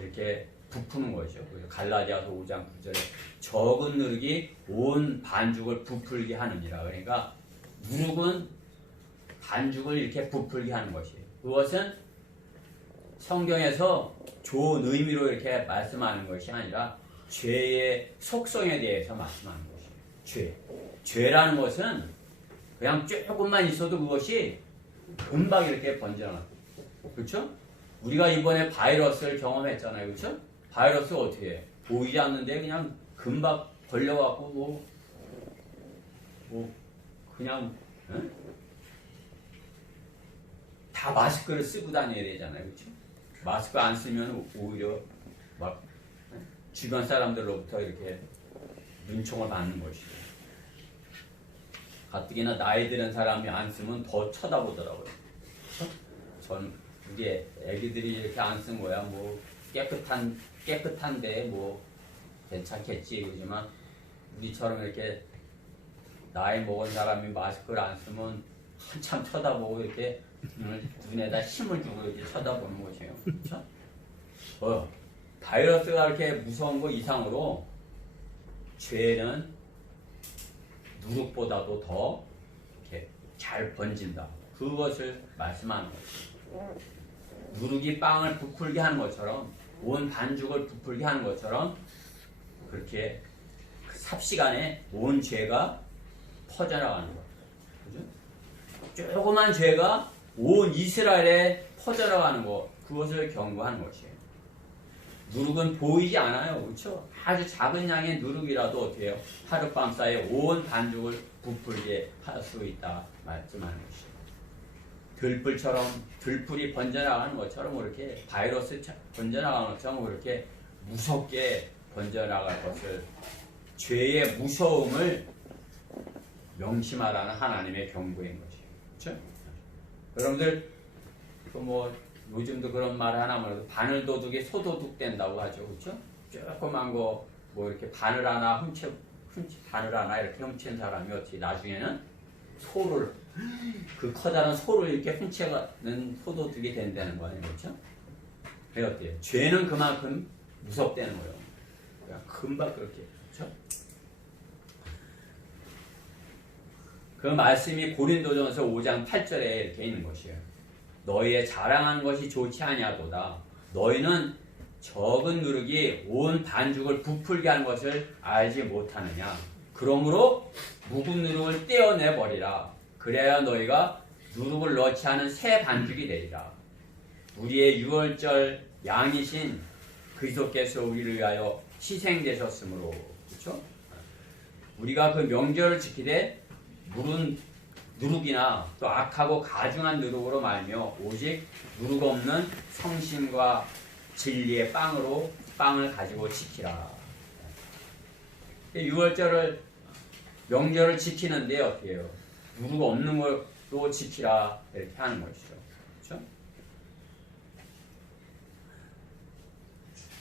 이렇게 부푸는 것이죠. 갈라디아서 5장 9절에 적은 누룩이 온 반죽을 부풀게 하느니라. 그러니까 누룩은 반죽을 이렇게 부풀게 하는 것이에요. 그것은 성경에서 좋은 의미로 이렇게 말씀하는 것이 아니라 죄의 속성에 대해서 말씀하는 것이에요. 죄라는 것은 그냥 조금만 있어도 그것이 금방 이렇게 번져나가요. 그렇죠? 우리가 이번에 바이러스를 경험했잖아요. 그렇죠? 바이러스가 어떻게 해? 보이지 않는데 그냥 금방 걸려갖고 그냥 응? 다 마스크를 쓰고 다녀야 되잖아요. 그렇죠? 마스크 안 쓰면 오히려 막 주변 사람들로부터 이렇게 눈총을 받는 것이죠. 가뜩이나 나이 드는 사람이 안 쓰면 더 쳐다보더라고요. 전 우리 애기들이 이렇게 안 쓴 거야. 뭐 깨끗한데 뭐 괜찮겠지 그러지만 우리처럼 이렇게 나이 먹은 사람이 마스크를 안 쓰면 한참 쳐다보고 이렇게 눈에다 힘을 주고 이렇게 쳐다보는 것이에요. 그렇죠? 바이러스가 이렇게 무서운 거 이상으로 죄는 누룩보다도 더 이렇게 잘 번진다. 그것을 말씀하는 거죠. 누룩이 빵을 부풀게 하는 것처럼 온 반죽을 부풀게 하는 것처럼 그렇게 삽시간에 온 죄가 퍼져나가는 거예요. 그죠? 조그만 죄가 온 이스라엘에 퍼져나가는 것, 그것을 경고하는 것이에요. 누룩은 보이지 않아요. 그렇죠? 아주 작은 양의 누룩이라도 어떻게 해요? 하룻밤 사이에 온 반죽을 부풀게 할 수 있다 말씀하는 것이에요. 들불이 번져나가는 것처럼 이렇게 바이러스 번져나가는 것처럼 이렇게 무섭게 번져나갈 것을 죄의 무서움을 명심하라는 하나님의 경고인 것이에요. 그렇죠? 여러분들 뭐 요즘도 그런 말 하나만 해도 바늘 도둑이 소도둑 된다고 하죠. 그렇죠? 조그만 거 뭐 이렇게 바늘 하나 바늘 하나 이렇게 훔친 사람이 어떻게 나중에는 소를 그 커다란 소를 이렇게 훔쳐가는 소도둑이 된다는 거 아니에요. 그렇죠? 그래 어때요? 죄는 그만큼 무섭다는 거예요. 그냥 금방 그렇게. 그렇죠? 그 말씀이 고린도전서 5장 8절에 이렇게 있는 것이에요. 너희의 자랑하는 것이 좋지 아니하도다. 너희는 적은 누룩이 온 반죽을 부풀게 하는 것을 알지 못하느냐. 그러므로 묵은 누룩을 떼어내 버리라. 그래야 너희가 누룩을 넣지 않은 새 반죽이 되리라. 우리의 유월절 양이신 그리스도께서 우리를 위하여 희생되셨으므로. 그렇죠? 우리가 그 명절을 지키되 물은 누룩이나 또 악하고 가증한 누룩으로 말며 오직 누룩 없는 성심과 진리의 빵을 가지고 지키라. 명절을 지키는데 어떻게 해요? 누룩 없는 걸로 지키라 이렇게 하는 것이죠. 그렇죠?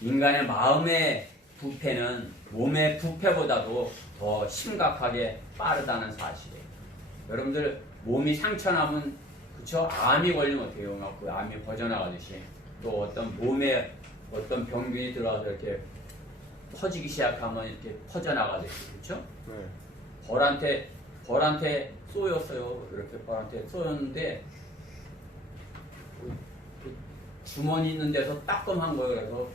인간의 마음의 부패는 몸의 부패보다도 더 심각하게 빠르다는 사실이에요. 여러분들 몸이 상처나면 그쵸? 암이 걸리면 어떻게 해요? 막 그 암이 퍼져나가듯이 또 어떤 몸에 어떤 병균이 들어와서 이렇게 퍼지기 시작하면 이렇게 퍼져나가듯이 그쵸? 네. 벌한테 쏘였어요. 이렇게 벌한테 쏘였는데 그 주머니 있는 데서 따끔한 거예요. 그래서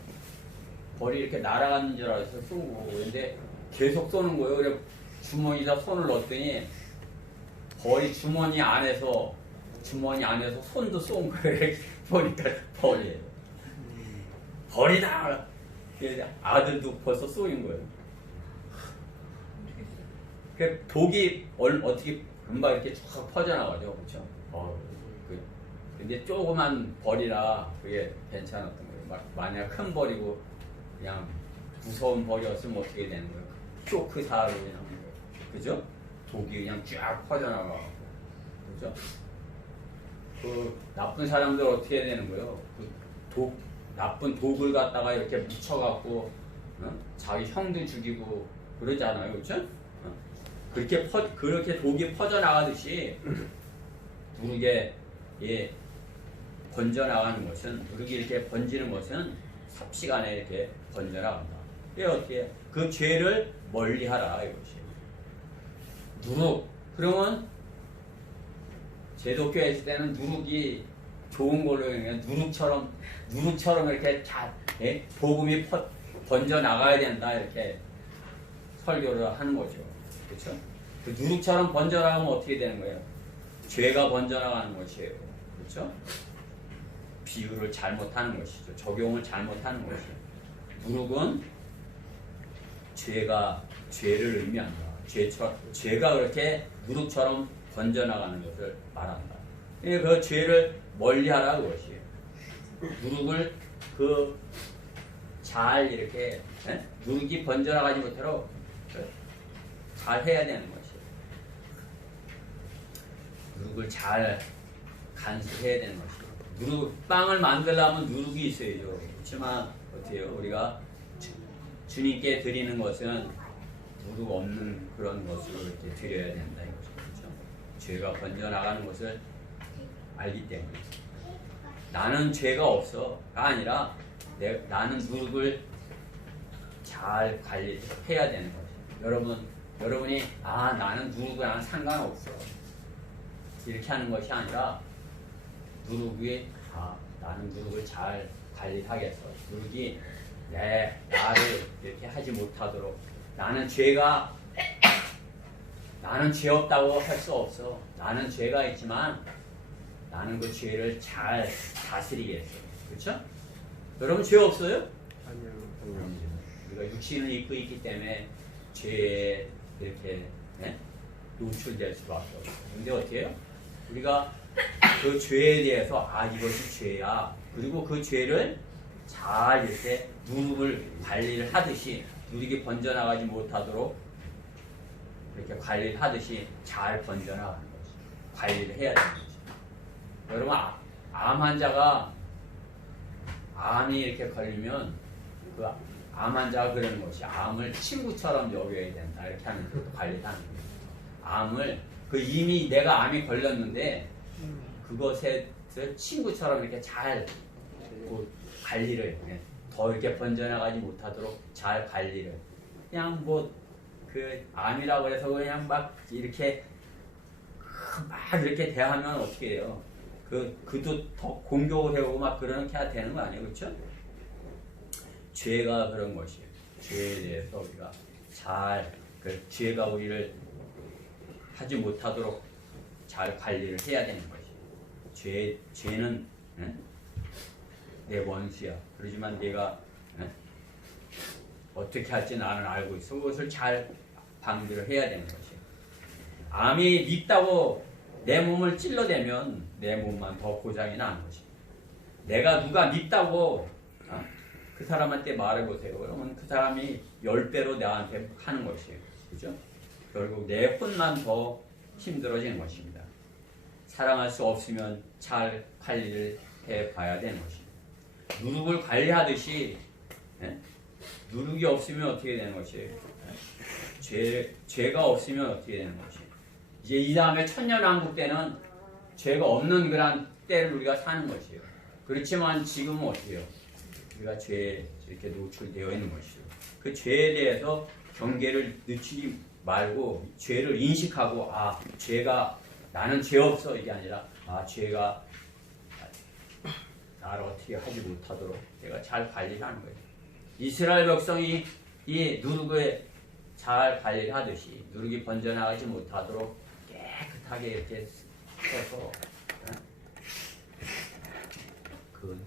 벌이 이렇게 날아가는 줄 알아서 쏘고 근데 계속 쏘는 거예요. 그래 주머니에다 손을 넣었더니 벌이 주머니 안에서 손도 쏜 거예요. 보니까 벌이다. 아들도 벌써 쏘인 거예요. 그 독이 어떻게 금방 이렇게 쫙 퍼져나가죠, 그렇죠? 근데 조그만 벌이라 그게 괜찮았던 거예요. 만약 큰 벌이고 그냥 무서운 벌이었으면 어떻게 되는 거예요? 쇼크 사로 그냥 그죠? 독이 그냥 쫙 퍼져나가고 그죠? 그 나쁜 사람들 어떻게 해야 되는 거예요? 나쁜 독을 갖다가 이렇게 묻혀갖고 자기 형도 죽이고 그러잖아요, 그렇죠? 그렇게 독이 퍼져나가듯이 누룩에 번져나가는 것은 누룩이 이렇게 번지는 것은 삽시간에 이렇게 번져나간다. 이게 어떻게? 그 죄를 멀리하라 이것이. 누룩. 그러면 제독교에 있을 때는 누룩이 좋은 걸로 그냥 누룩처럼 이렇게 복음이 번져 나가야 된다 이렇게 설교를 하는 거죠. 그렇죠? 그 누룩처럼 번져 나가면 어떻게 되는 거예요? 죄가 번져 나가는 것이에요. 그렇죠? 비유를 잘못하는 것이죠. 적용을 잘못하는 것이에요. 누룩은 죄를 의미한다. 죄가 그렇게 누룩처럼 번져나가는 것을 말한다. 그 죄를 멀리하라 그것이에요. 누룩을 잘 이렇게 누룩이 번져나가지 못하도록 잘 해야 되는 것이에요. 누룩을 잘 간수해야 되는 것이에요. 빵을 만들려면 누룩이 있어야죠. 그렇지만 어때요? 우리가 주님께 드리는 것은 누룩 없는 그런 것으로 이렇게 드려야 된다 이거죠. 그렇죠? 죄가 번져나가는 것을 알기 때문에 나는 죄가 없어가 아니라 나는 누룩을 잘 관리해야 되는 거죠. 여러분이 나는 누룩이랑 상관없어 이렇게 하는 것이 아니라 나는 누룩을 잘 관리하겠어. 누룩이 나를 이렇게 하지 못하도록 나는 죄 없다고 할 수 없어. 나는 죄가 있지만 나는 그 죄를 잘 다스리겠어. 그렇죠? 여러분 죄 없어요? 아니요. 우리가 육신을 입고 있기 때문에 죄에 이렇게 노출될 수밖에 없어요. 근데 어떻게 해요? 우리가 그 죄에 대해서 이것이 죄야. 그리고 그 죄를 잘 이렇게 누룩을 관리를 하듯이 누룩이 번져나가지 못하도록 이렇게 관리를 하듯이 잘 번져나가는 거지. 관리를 해야 되는 거지. 여러분 암 환자가 암이 이렇게 걸리면 그 암 환자가 그러는 것이 암을 친구처럼 여겨야 된다 이렇게 하는 관리를 하는 거예요. 암을 이미 내가 암이 걸렸는데 그것에 친구처럼 이렇게 잘 관리를 더 이렇게 번져나가지 못하도록 잘 관리를 그냥 암이라고 해서 그냥 막 이렇게 대하면 어떻게 해요? 그도 더 공격을 해오고 막 그렇게 해야 되는 거 아니에요? 그렇죠? 죄가 그런 것이에요. 죄에 대해서 우리가 잘 죄가 우리를 하지 못하도록 잘 관리를 해야 되는 것이에요. 죄는 내 원수야. 그러지만 내가 어떻게 할지 나는 알고 있어. 그것을 잘 방비를 해야 되는 것이에요. 암이 밉다고 내 몸을 찔러대면 내 몸만 더 고장이 나는 것이에요. 내가 누가 밉다고 그 사람한테 말해보세요. 그러면 그 사람이 10배로 나한테 하는 것이에요. 그죠? 결국 내 혼만 더 힘들어지는 것입니다. 사랑할 수 없으면 잘 관리를 해봐야 되는 것입니다. 누룩을 관리하듯이 누룩이 없으면 어떻게 되는 것이에요? 죄가 없으면 어떻게 되는 것이에요? 이제 이 다음에 천년왕국 때는 죄가 없는 그런 때를 우리가 사는 것이에요. 그렇지만 지금은 어떻게 해요? 우리가 죄에 이렇게 노출되어 있는 것이죠. 그 죄에 대해서 경계를 늦추지 말고 죄를 인식하고 나는 죄 없어 이게 아니라 죄가 나를 어떻게 하지 못하도록 내가 잘 관리하는 거예요. 이스라엘 백성이 이 누룩을 잘 관리를 하듯이 누룩이 번져나가지 못하도록 깨끗하게 이렇게 써서 그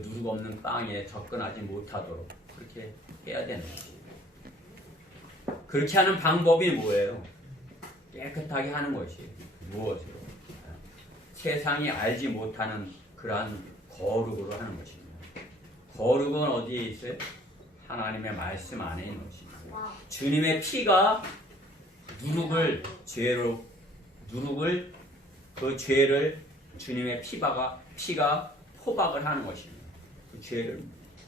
누룩 없는 빵에 접근하지 못하도록 그렇게 해야 되는 거지. 그렇게 하는 방법이 뭐예요? 깨끗하게 하는 것이 무엇으로? 세상이 알지 못하는 그러한 거룩으로 하는 것입니다. 거룩은 어디에 있어요? 하나님의 말씀 안에 있는 것입니다. 주님의 피가 누룩을 그 죄를 주님의 피가 포박을 하는 것입니다. 그 죄를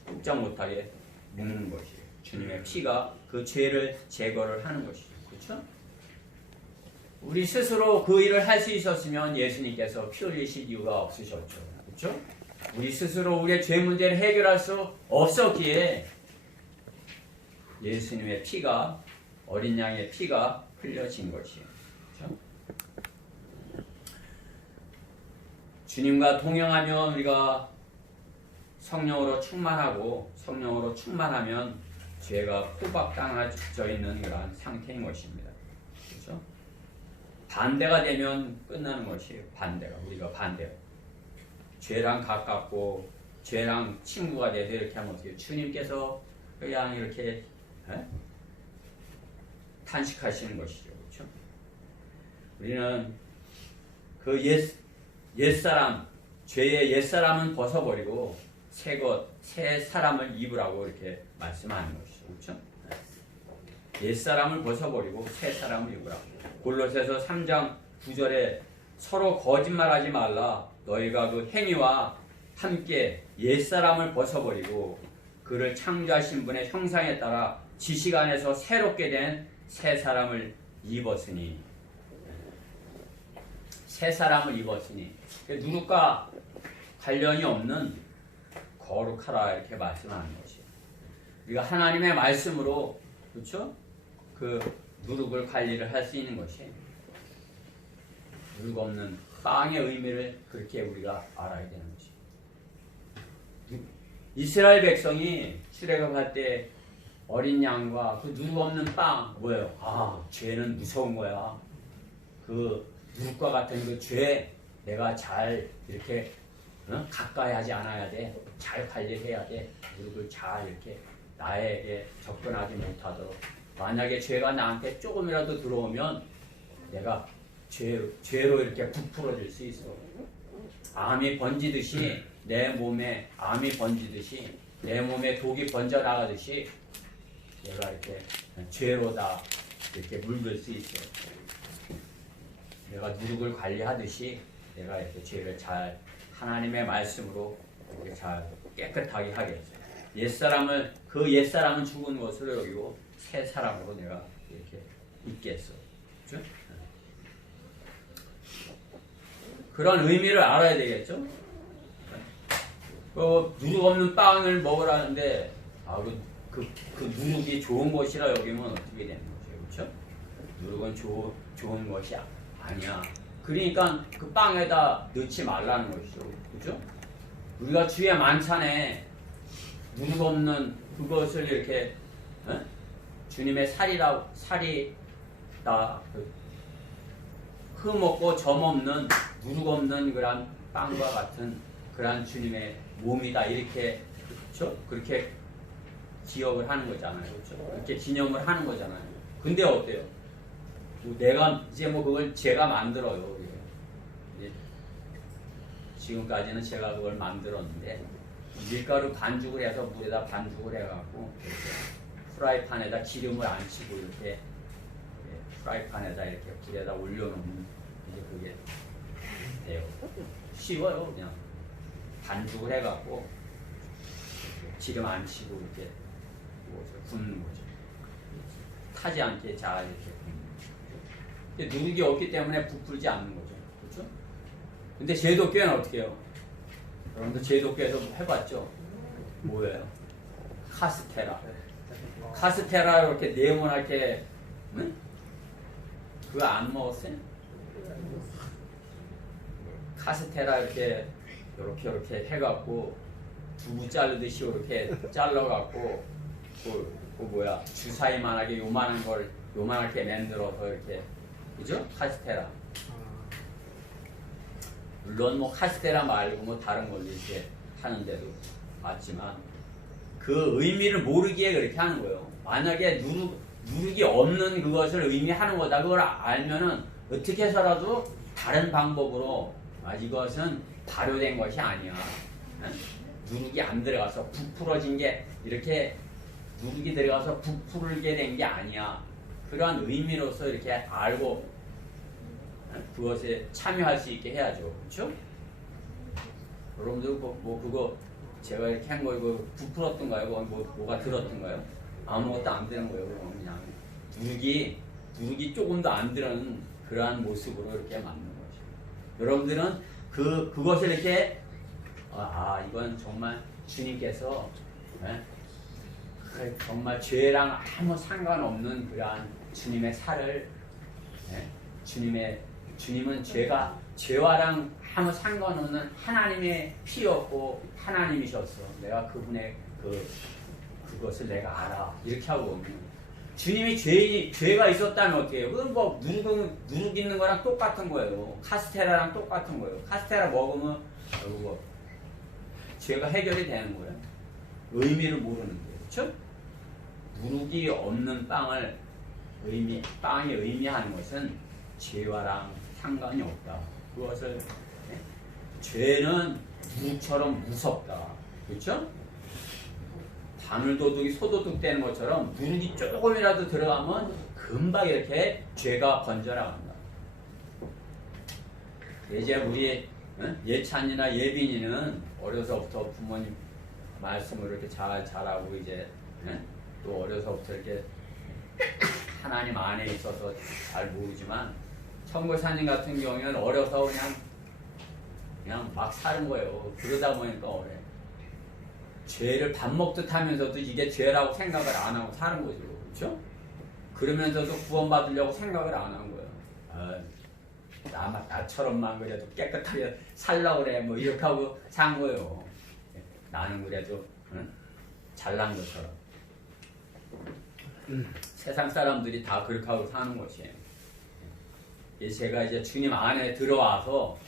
꼼짝 못하게 묶는 것이에요. 주님의 피가 그 죄를 제거를 하는 것이죠. 그렇죠? 우리 스스로 그 일을 할 수 있었으면 예수님께서 피 흘리실 이유가 없으셨죠. 그렇죠? 우리 스스로 우리의 죄 문제를 해결할 수 없었기에 예수님의 피가, 어린 양의 피가 흘려진 것이에요. 그렇죠? 주님과 동행하며 우리가 성령으로 충만하고 성령으로 충만하면 죄가 포박당해져 있는 그런 상태인 것입니다. 그렇죠? 반대가 되면 끝나는 것이에요. 우리가 반대로. 죄랑 가깝고 죄랑 친구가 돼서 이렇게 하면 어떻게 해요? 주님께서 그냥 이렇게 탄식하시는 것이죠. 그렇죠? 우리는 그 옛사람, 죄의 옛사람은 벗어버리고 새 사람을 입으라고 이렇게 말씀하는 것이죠. 그렇죠? 옛사람을 벗어버리고 새 사람을 입으라고. 골로새서 3장 9절에 서로 거짓말하지 말라. 너희가 그 행위와 함께 옛사람을 벗어버리고 그를 창조하신 분의 형상에 따라 지식 안에서 새롭게 된 새 사람을 입었으니. 새 사람을 입었으니. 누룩과 관련이 없는 거룩하라 이렇게 말씀하는 것이에요. 우리가 하나님의 말씀으로, 그렇죠? 그 누룩을 관리를 할 수 있는 것이 누룩 없는 빵의 의미를 그렇게 우리가 알아야 되는 것이에요. 이스라엘 백성이 출애굽할 때 어린 양과 그 누룩 없는 빵 뭐예요? 아, 죄는 무서운 거야. 그 누룩과 같은 그 죄 내가 잘 이렇게 가까이 하지 않아야 돼. 잘 관리해야 돼. 누룩을 잘 이렇게 나에게 접근하지 못하도록. 만약에 죄가 나한테 조금이라도 들어오면 내가 죄로 이렇게 부풀어질 수 있어. 암이 번지듯이 내 몸에 암이 번지듯이 내 몸에 독이 번져나가듯이 내가 이렇게 죄로 다 이렇게 물들 수 있어. 내가 누룩을 관리하듯이 내가 이렇게 죄를 잘 하나님의 말씀으로 이렇게 잘 깨끗하게 하겠죠. 그 옛사람은 죽은 것으로 여기고 새 사람으로 내가 이렇게 있겠어. 그렇죠? 그런 의미를 알아야 되겠죠? 그 누룩 없는 빵을 먹으라는데 그 누룩이 좋은 것이라 여기면 어떻게 되는 거죠? 그렇죠? 누룩은 좋은 것이 아니야. 그러니까 그 빵에다 넣지 말라는 것이죠. 그렇죠? 우리가 주의 만찬에 누룩 없는 그것을 이렇게 주님의 살이다 흠없고 점없는 누룩 없는 그런 빵과 같은 그런 주님의 몸이다 이렇게 그렇죠? 그렇게 기억을 하는 거잖아요. 그렇죠? 그렇게 기념을 하는 거잖아요. 근데 어때요? 내가 이제 그걸 제가 만들어요. 지금까지는 제가 그걸 만들었는데 밀가루 반죽을 해서 물에다 반죽을 해갖고 프라이팬에다 기름을 안 치고 이렇게 프라이팬에다 이렇게 불에다 올려놓으면 이제 그게 돼요. 쉬워요. 그냥 반죽을 해갖고 기름 안 치고 이렇게 굽는 거죠. 타지 않게 잘 이렇게 굽는 거죠. 근데 누룩이 없기 때문에 부풀지 않는 거죠. 그렇죠? 근데 제도교회는 어떻게 해요? 여러분도 제도교회에서 해봤죠? 뭐예요? 카스테라. 카스테라 이렇게 네모나게 그거 안 먹었어요? 카스테라 이렇게 해갖고 두부 자르듯이 이렇게 잘라갖고 주사위만하게 요만하게 만들어서 이렇게 그죠? 카스테라. 물론 카스테라 말고 다른 걸로 이렇게 하는데도 맞지만 그 의미를 모르기에 그렇게 하는 거예요. 만약에 누룩이 없는 그것을 의미하는 거다. 그걸 알면은 어떻게 해서라도 다른 방법으로 이것은 발효된 것이 아니야. 누룩이 안 들어가서 부풀어진 게 이렇게 누룩이 들어가서 부풀게 된 게 아니야. 그러한 의미로서 이렇게 알고 그것에 참여할 수 있게 해야죠. 그렇죠? 여러분들 그거 제가 이렇게 한 거 이거 부풀었던가요? 뭐가 들었던가요? 아무것도 안 되는 거예요. 그냥 누룩이 조금도 안 들어는 그러한 모습으로 이렇게 만든 거죠. 여러분들은 그것을 이렇게 이건 정말 주님께서 예? 정말 죄랑 아무 상관없는 그러한 주님의 살을 예? 주님은 죄와랑 아무 상관없는 하나님의 피였고 하나님이셨어. 내가 그분의 그것을 내가 알아. 이렇게 하고 주님이 죄가 있었다면 어떻게 해요? 그건 뭐 누룩 있는 거랑 똑같은 거예요. 카스테라랑 똑같은 거예요. 카스테라 먹으면 뭐 죄가 해결이 되는 거예요. 의미를 모르는 거예요. 그렇죠? 누룩이 없는 빵이 의미하는 것은 죄와랑 상관이 없다. 그것을 죄는 누룩처럼 무섭다. 그렇죠? 바늘도둑이 소도둑 되는 것처럼 누룩이 조금이라도 들어가면 금방 이렇게 죄가 번져나간다. 이제 우리 예찬이나 예빈이는 어려서부터 부모님 말씀을 이렇게 잘 자라고 이제 또 어려서부터 이렇게 하나님 안에 있어서 잘 모르지만 청구사님 같은 경우에는 어려서 그냥 막 사는 거예요. 그러다 보니까 어려. 죄를 밥 먹듯 하면서도 이게 죄라고 생각을 안 하고 사는 거죠. 그렇죠? 그러면서도 구원받으려고 생각을 안 한 거예요. 나처럼만 그래도 깨끗하게 살려고 그래. 뭐 이렇게 하고 산 거예요. 나는 그래도 잘난 것처럼. 세상 사람들이 다 그렇게 하고 사는 것이에요. 제가 이제 주님 안에 들어와서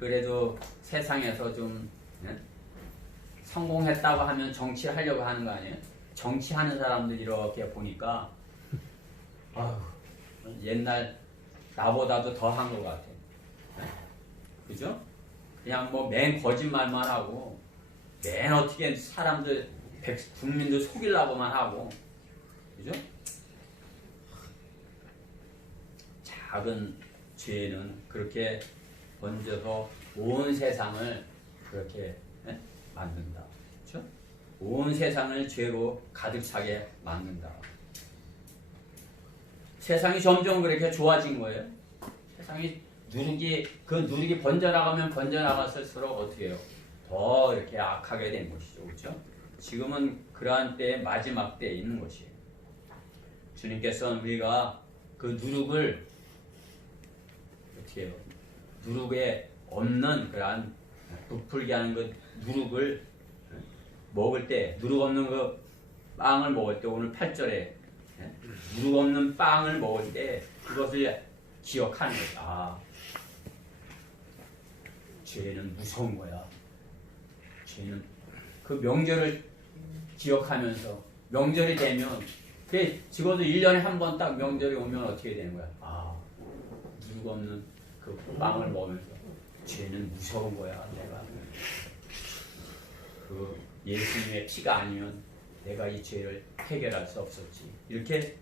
그래도 세상에서 좀 성공했다고 하면 정치를 하려고 하는 거 아니에요? 정치하는 사람들 이렇게 보니까 옛날 나보다도 더 한 것 같아요. 그죠? 그냥 뭐 맨 거짓말만 하고 맨 어떻게 사람들 국민들 속이려고만 하고 그죠? 작은 죄는 그렇게 번져서 온 세상을 그렇게 만든다. 그렇죠? 온 세상을 죄로 가득 차게 만든다. 세상이 점점 그렇게 좋아진 거예요. 세상이 누룩이 번져나가면 번져나갔을수록 어떻게 해요? 더 이렇게 악하게 된 것이죠. 그렇죠? 지금은 그러한 때의 마지막 때에 있는 것이에요. 주님께서는 우리가 그 누룩을 어떻게 해요? 누룩에 없는 그러한 부풀게 하는 그 누룩을 먹을 때, 누룩 없는 그 빵을 먹을 때, 오늘 8절에 누룩 없는 빵을 먹을 때 그것을 기억하는 거다. 죄는 무서운 거야. 죄는 그 명절을 기억하면서 명절이 되면 적어도 1년에 한 번 딱 명절이 오면 어떻게 되는 거야? 누룩 없는 그 빵을 먹으면서 죄는 무서운 거야. 내가 그 예수님의 피가 아니면 내가 이 죄를 해결할 수 없었지. 이렇게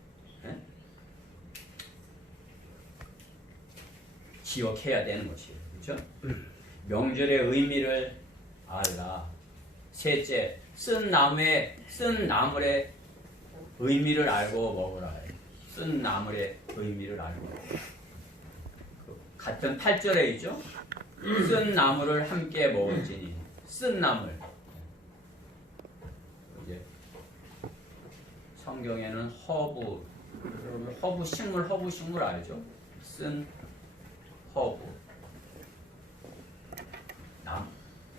기억해야 되는 것이에요. 그렇죠? 명절의 의미를 알라. 셋째, 쓴 나물의 의미를 알고 먹으라. 쓴 나물의 의미를 알고. 같은 8절에 있죠? 쓴 나물을 함께 먹을지니. 쓴 나물. 이제 성경에는 허브 식물 알죠? 쓴 허브.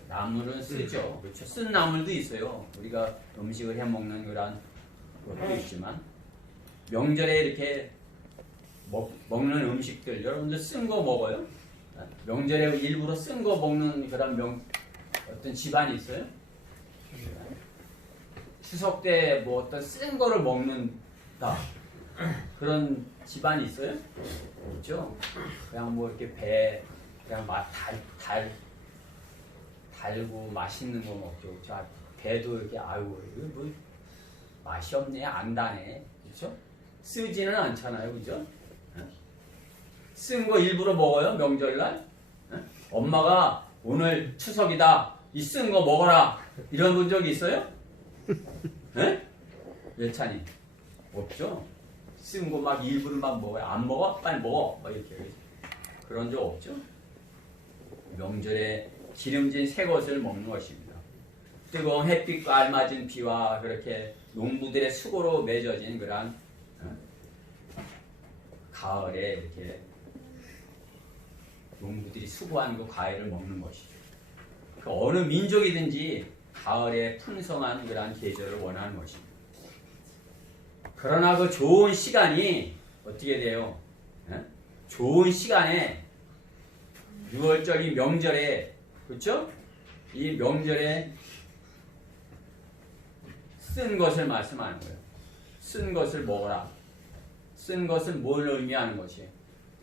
나물은 쓰죠. 그렇죠? 쓴 나물도 있어요. 우리가 음식을 해 먹는 그런 것도 있지만 명절에 이렇게 먹는 음식들 여러분들 쓴 거 먹어요? 명절에 일부러 쓴 거 먹는 그런 어떤 집안이 있어요? 추석 때 뭐 어떤 쓴 거를 먹는다 그런 집안이 있어요? 있죠? 그냥 뭐 이렇게 그냥 달고 맛있는 거 먹죠. 배도 이렇게 아이고 이거 뭐 맛이 없네 안 다네. 그렇죠? 쓰지는 않잖아요. 그죠? 쓴 거 일부러 먹어요? 명절날? 엄마가 오늘 추석이다. 이 쓴 거 먹어라. 이런 본 적이 있어요? 예찬이? 없죠? 쓴 거 막 일부러 막 먹어요. 안 먹어? 빨리 먹어. 막 이렇게. 그런 적 없죠? 명절에 기름진 새 것을 먹는 것입니다. 뜨거운 햇빛과 알맞은 비와 그렇게 농부들의 수고로 맺어진 그러한 가을에 이렇게 농부들이 수고한 그 과일을 먹는 것이죠. 그 어느 민족이든지 가을에 풍성한 그러한 계절을 원하는 것입니다. 그러나 그 좋은 시간이 어떻게 돼요? 좋은 시간에 6월절 이 명절에, 그렇죠? 이 명절에 쓴 것을 말씀하는 거예요. 쓴 것을 먹어라. 쓴 것은 뭘 의미하는 것이에요?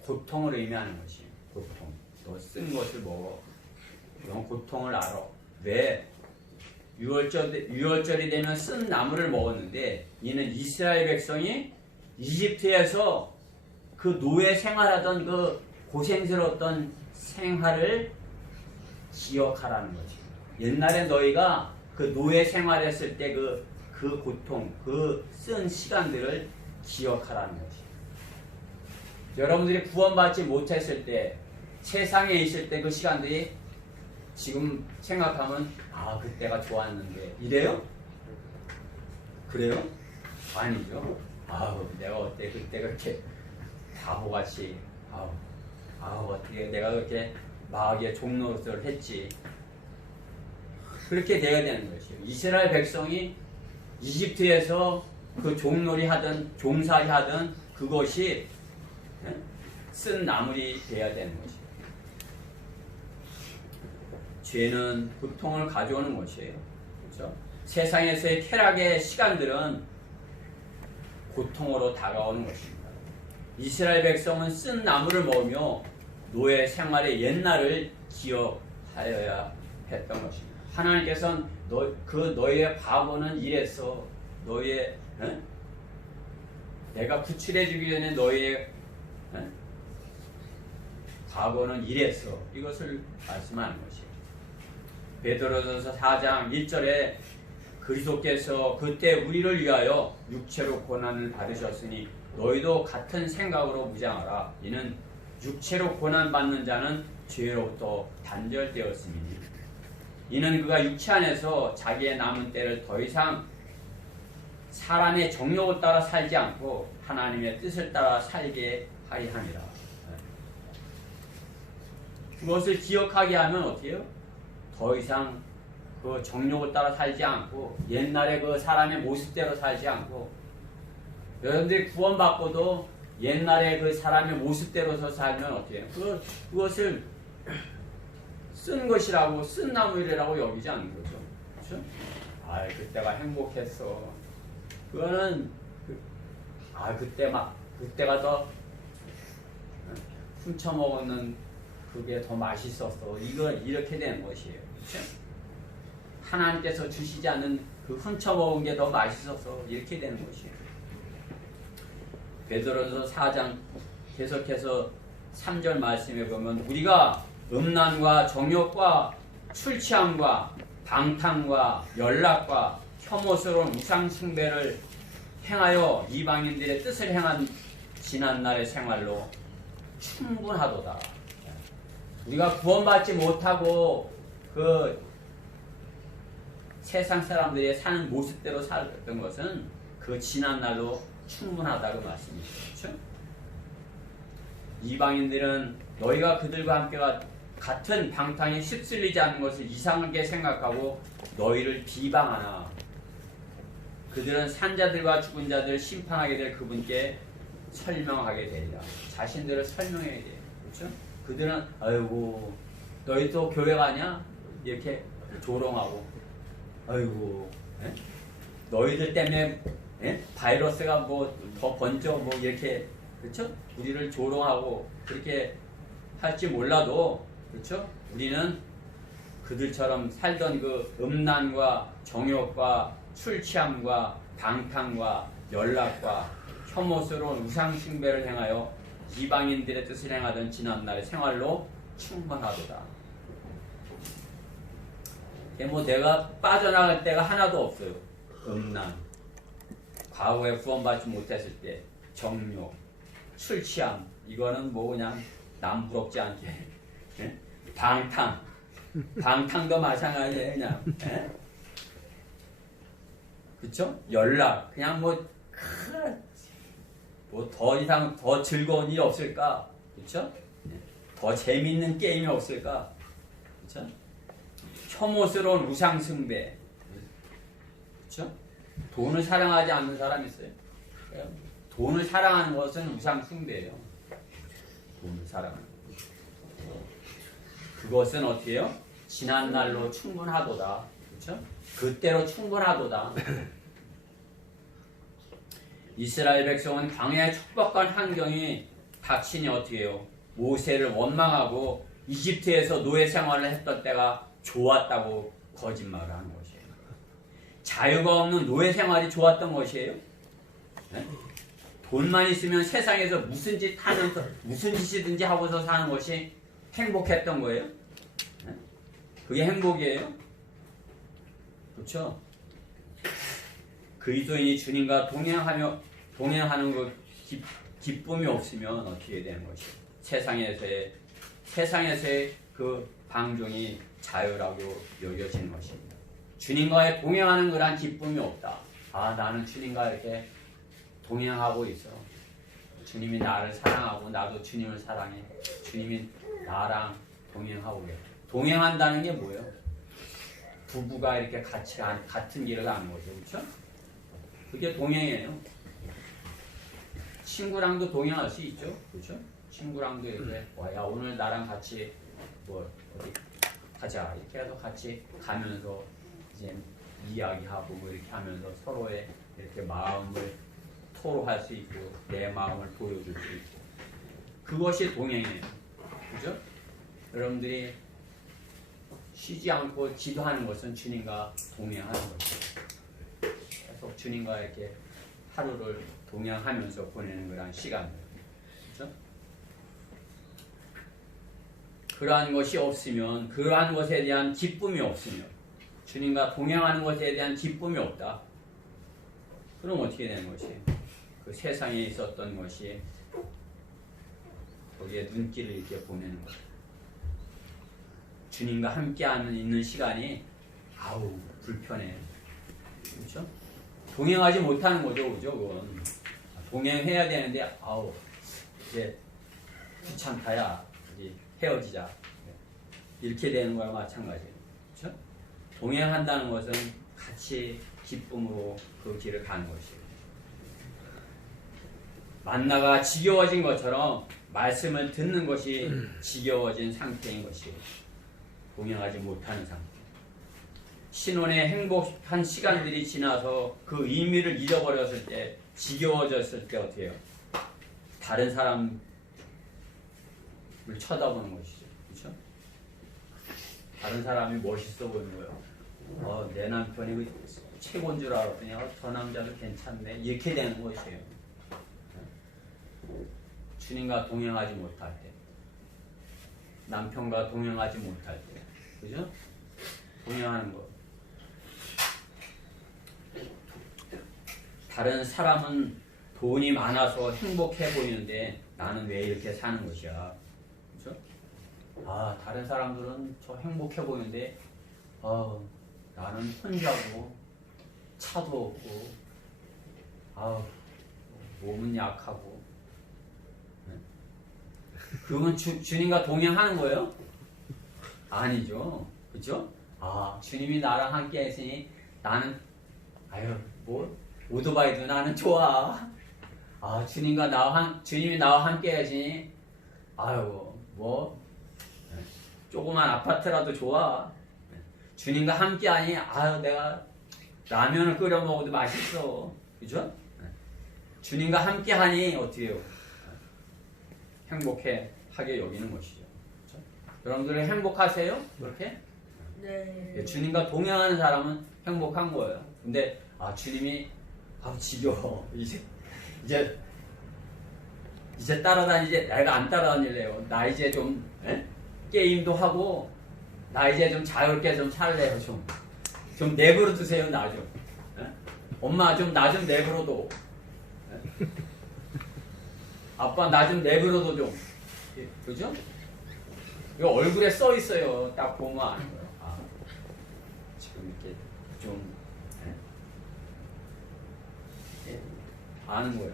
고통을 의미하는 것이에요. 고통. 너 쓴 것을 먹어. 너 고통을 알아. 왜? 6월절이 되면 쓴 나무를 먹었는데 이는 이스라엘 백성이 이집트에서 그 노예 생활하던 그 고생스러웠던 생활을 기억하라는 거지. 옛날에 너희가 그 노예 생활했을 때 그 고통, 그 쓴 시간들을 기억하라는 거지. 여러분들이 구원받지 못했을 때, 세상에 있을 때 그 시간들이 지금 생각하면 그때가 좋았는데 이래요? 그래요? 아니죠. 내가 어때 그때 그렇게 바보같이 어떻게 내가 그렇게 마귀의 종노릇을 했지. 그렇게 돼야 되는 것이에요. 이스라엘 백성이 이집트에서 그 종놀이 하든 종살이 하든 그것이 쓴 나물이 돼야 되는 것이에요. 죄는 고통을 가져오는 것이에요. 그렇죠? 세상에서의 쾌락의 시간들은 고통으로 다가오는 것입니다. 이스라엘 백성은 쓴 나물을 먹으며 노예 생활의 옛날을 기억하여야 했던 것입니다. 하나님께서는 너희의 과거는 이랬어. 내가 구출해주기 전에 너희의 과거는 이랬어. 이것을 말씀하는 것이에요. 베드로전서 4장 1절에 그리스도께서 그때 우리를 위하여 육체로 고난을 받으셨으니 너희도 같은 생각으로 무장하라. 이는 육체로 고난받는 자는 죄로부터 단절되었으니 이는 그가 육체 안에서 자기의 남은 때를 더 이상 사람의 정욕을 따라 살지 않고 하나님의 뜻을 따라 살게 하리 함이라. 그것을 기억하게 하면 어떻게 해요? 더 이상 그 정욕을 따라 살지 않고 옛날에 그 사람의 모습대로 살지 않고 여러분들이 구원받고도 옛날에 그 사람의 모습대로서 살면 어떻게 해요? 그것을 쓴 것이라고 쓴 나무이라고 여기지 않는 거죠. 그렇죠? 그때가 행복했어. 그거는 그때가 더 훔쳐먹었는 그게 더 맛있었어. 이렇게 되는 것이에요. 그렇죠? 하나님께서 주시지 않는 그 훔쳐먹은 게 더 맛있었어. 이렇게 되는 것이에요. 베드로전서 4장 계속해서 3절 말씀에 보면 우리가 음란과 정욕과 술 취함과 방탕과 연락과 혐오스러운 우상 숭배를 행하여 이방인들의 뜻을 행한 지난날의 생활로 충분하도다. 우리가 구원받지 못하고 그 세상 사람들이 사는 모습대로 살았던 것은 그 지난날로 충분하다고 말씀이죠. 그렇죠? 이방인들은 너희가 그들과 함께 같은 방탕에 휩쓸리지 않는 것을 이상하게 생각하고 너희를 비방하나 그들은 산자들과 죽은 자들을 심판하게 될 그분께 설명하게 되리라. 자신들을 설명해야 돼요. 그렇죠? 그들은 아이고 너희 또 교회 가냐? 이렇게 조롱하고 아이고 너희들 때문에 바이러스가 뭐 더 번져 뭐 이렇게 그렇죠? 우리를 조롱하고 그렇게 할지 몰라도 그렇죠? 우리는 그들처럼 살던 그 음란과 정욕과 술 취함과 방탕과 연락과 혐오스러운 우상 숭배를 행하여 이방인들의 뜻을 행하던 지난날의 생활로 충분하도다. 뭐 내가 빠져나갈 때가 하나도 없어요. 음란, 과거에 구원받지 못했을 때 정욕, 술 취함 이거는 뭐 그냥 남 부럽지 않게 방탕 방탕도 마찬가지예요. 그냥. 예? 그쵸? 연락. 그냥 뭐 더 이상 더 즐거운 일이 없을까? 그쵸? 더 재밌는 게임이 없을까? 그쵸? 혐오스러운 우상숭배. 그쵸? 돈을 사랑하지 않는 사람이 있어요. 돈을 사랑하는 것은 우상숭배예요. 돈을 사랑하는 것. 그것은 어떻게 해요? 지난 날로 충분하도다. 그쵸? 그때로 충분하도다. 이스라엘 백성은 광야의 척박한 환경이 닥치니 어떻게 해요? 모세를 원망하고 이집트에서 노예 생활을 했던 때가 좋았다고 거짓말을 하는 것이에요. 자유가 없는 노예 생활이 좋았던 것이에요? 네? 돈만 있으면 세상에서 무슨 짓 하면서 무슨 짓이든지 하고서 사는 것이 행복했던 거예요? 네? 그게 행복이에요? 그렇죠? 그리스도인이 주님과 동행하는 그 기쁨이 없으면 어떻게 되는 것이에요? 세상에서의 그 방종이 자유라고 여겨지는 것입니다. 주님과의 동행하는 그런 기쁨이 없다. 아, 나는 주님과 이렇게 동행하고 있어. 주님이 나를 사랑하고 나도 주님을 사랑해. 주님이 나랑 동행하고 그래. 동행한다는 게 뭐예요? 부부가 이렇게 같은 길을 가는 거죠. 그렇죠? 그게 동행이에요. 친구랑도 동행할 수 있죠. 그렇죠? 친구랑도 이렇게 야 오늘 나랑 같이 뭐 어디 가자 이렇게 해서 같이 가면서 이제 이야기하고 뭐 이렇게 하면서 서로의 이렇게 마음을 토로할 수 있고 내 마음을 보여줄 수 있고 그것이 동행이에요. 그죠? 여러분들이 쉬지 않고 기도하는 것은 주님과 동행하는 것이에요. 계속 주님과 이렇게 하루를 동행하면서 보내는 그런 시간들. 그렇죠? 그러한 것이 없으면 그러한 것에 대한 기쁨이 없으면 주님과 동행하는 것에 대한 기쁨이 없다. 그럼 어떻게 되는 것이에요? 그 세상에 있었던 것이 거기에 눈길을 이렇게 보내는 거예요. 주님과 함께하는 있는 시간이 아우 불편해. 그렇죠? 동행하지 못하는 거죠, 그죠? 그건 동행해야 되는데 아우 이제 귀찮다야, 우리 헤어지자 이렇게 되는 거와 마찬가지예요. 그렇죠? 동행한다는 것은 같이 기쁨으로 그 길을 가는 것이에요. 만나가 지겨워진 것처럼 말씀을 듣는 것이 지겨워진 상태인 것이에요. 동행하지 못하는 상태. 신혼의 행복한 시간들이 지나서 그 의미를 잃어버렸을 때, 지겨워졌을 때 어떻게 해요? 다른 사람을 쳐다보는 것이죠. 그렇죠? 다른 사람이 멋있어 보이는 거예요. 내 남편이 최고인 줄 알았더니 저 남자도 괜찮네. 이렇게 되는 것이에요. 주님과 동행하지 못할 때, 남편과 동행하지 못할 때, 그죠? 동행하는 것. 다른 사람은 돈이 많아서 행복해 보이는데 나는 왜 이렇게 사는 것이야? 그죠? 아, 다른 사람들은 저 행복해 보이는데 나는 혼자고 차도 없고 몸은 약하고. 그러면 주님과 동행하는 거예요? 아니죠. 그죠? 주님이 나랑 함께 했으니 나는 오토바이도 나는 좋아. 주님이 나와 함께 했으니 조그만 아파트라도 좋아. 주님과 함께 하니 내가 라면을 끓여 먹어도 맛있어. 그죠? 주님과 함께 하니 어떻게 해요? 행복하게 여기는 것이죠. 그렇죠? 여러분들은 행복하세요? 그렇게? 네. 주님과 동행하는 사람은 행복한 거예요. 근데 주님이 지겨워. 이제 따라다니지. 내가 안 따라다닐래요. 나 이제 좀 게임도 하고 나 이제 좀 자유롭게 좀 살래요. 좀 내버려 두세요. 나 좀. 엄마 좀 나 좀 내버려둬. 아빠 나 좀 내버려둬 좀. 그죠? 이거 얼굴에 써 있어요. 딱 보면 아는 거예요. 아, 지금 이렇게 좀 아는 거예요.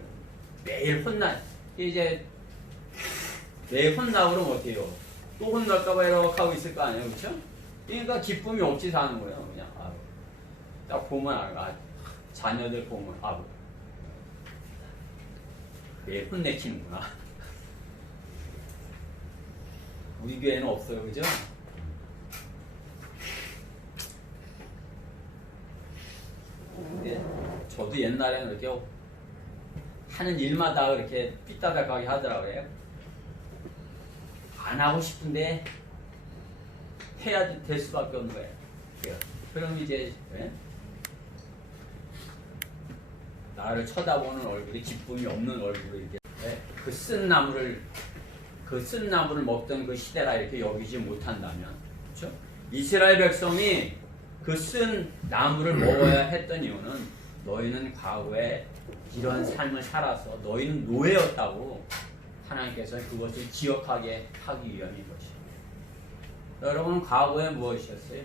매일 이제 매일 혼나고 그러면 어때요? 또 혼날까봐 이렇게 하고 있을 거 아니에요, 그렇죠? 그러니까 기쁨이 없이 사는 거예요, 그냥. 아, 딱 보면 알아. 자녀들 보면 매일 혼내키는구나. 우리 교회는 없어요, 그죠? 근데 저도 옛날에는 이렇게 하는 일마다 그렇게 삐딱하게 하더라고요. 안 하고 싶은데 해야 될 수밖에 없는 거예요. 그럼 이제 나를 쳐다보는 얼굴이 기쁨이 없는 얼굴이 이렇게 그 쓴 나무를 먹던 그 시대라 이렇게 여기지 못한다면, 그렇죠? 이스라엘 백성이 그 쓴 나무를 먹어야 했던 이유는 너희는 과거에 이런 삶을 살아서 너희는 노예였다고 하나님께서 그것을 기억하게 하기 위함인 것입니다. 여러분은 과거에 무엇이었어요?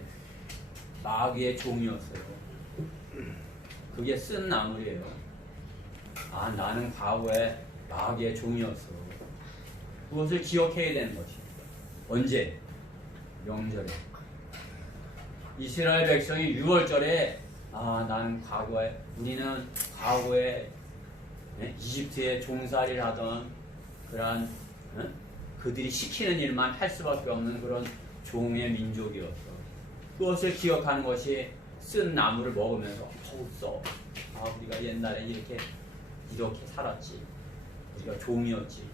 마귀의 종이었어요. 그게 쓴 나물이에요. 아, 나는 과거에 마귀의 종이었어. 그것을 기억해야 되는 것입니다. 언제? 명절에. 이스라엘 백성이 6월절에 나는 우리는 과거에 이집트에 종살이를 하던 그런 그들이 시키는 일만 할 수밖에 없는 그런 종의 민족이었어. 그것을 기억하는 것이 쓴 나무를 먹으면서 써. 우리가 옛날에 이렇게 살았지. 우리가 종이었지.